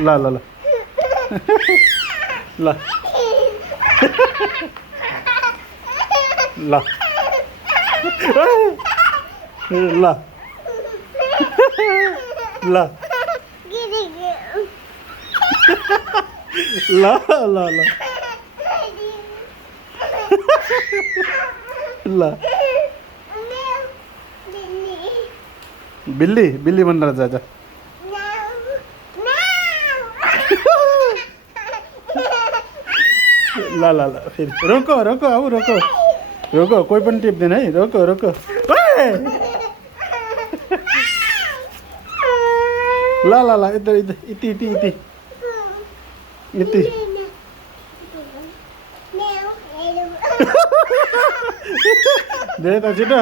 ल ल ल ल ल ल ल ल ल ल बिल्ली बिल्ली बन रहा जा ल ल ल फेरि रोको रोको अब रोको रोको कोही पनि टिप्दैन है रोको रोको ल ल ल यता इति इति इति इति दे त छिटो